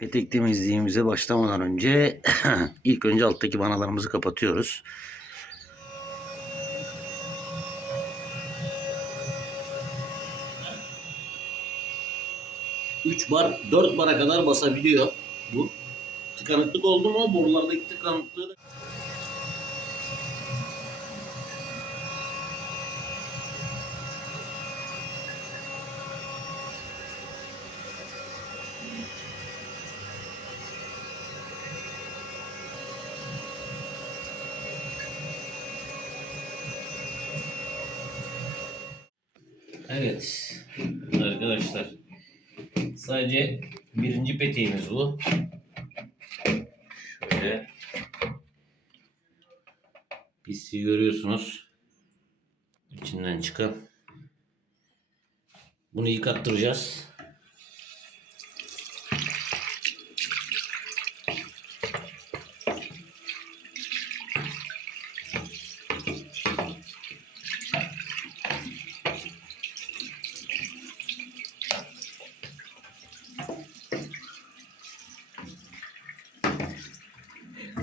Petek temizliğimize başlamadan önce ilk önce alttaki vanalarımızı kapatıyoruz. Üç bar, dört bara kadar basabiliyor bu. Tıkanıklık oldu mu borulardaki tıkanıklığı Evet arkadaşlar sadece birinci peteğimiz bu. Şöyle pisliği görüyorsunuz. İçinden çıkan. Bunu yıkattıracağız.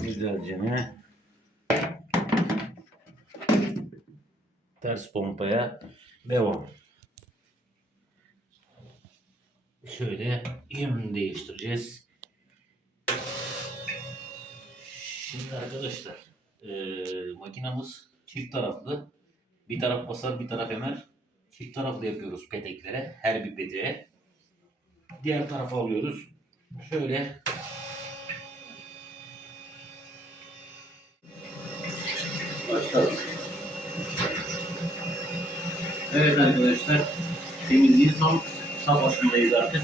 Güzelce ne? Ters pompaya devam. Şöyle yönünü değiştireceğiz. Şimdi arkadaşlar eee makinamız çift taraflı. Bir taraf basar bir taraf emer. Çift taraflı yapıyoruz peteklere. Her bir peteğe. Diğer tarafa alıyoruz. Şöyle Başlayalım. Evet arkadaşlar, temizliğin son safhasındayız artık.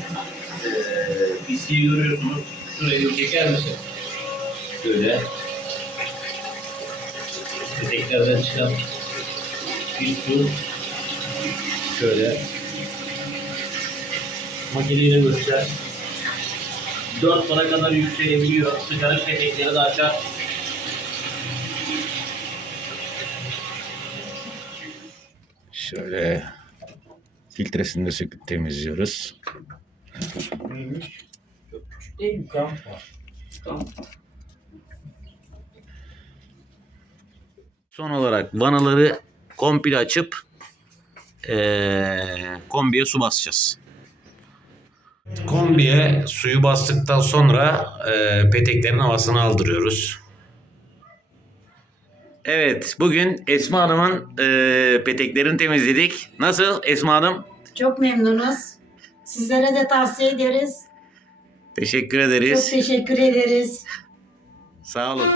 Ee, pisliği görüyorsunuz. Şurayı bir çeker misin? Şöyle. Peteklerden çıkan pis su. Şöyle. Makineyle göster. 4 para kadar yükselebiliyor. Sıcak petekleri de açar. Şöyle filtresini de söküp temizliyoruz. Küçük değil mi? Kamp var. Kamp. Son olarak vanaları komple açıp eee, kombiye su basacağız. Kombiye suyu bastıktan sonra eee, peteklerin havasını aldırıyoruz. Evet, bugün Esma Hanım'ın eee, peteklerini temizledik. Nasıl Esma Hanım? Çok memnunuz. Sizlere de tavsiye ederiz. Teşekkür Çok ederiz. teşekkür ederiz. Sağ olun.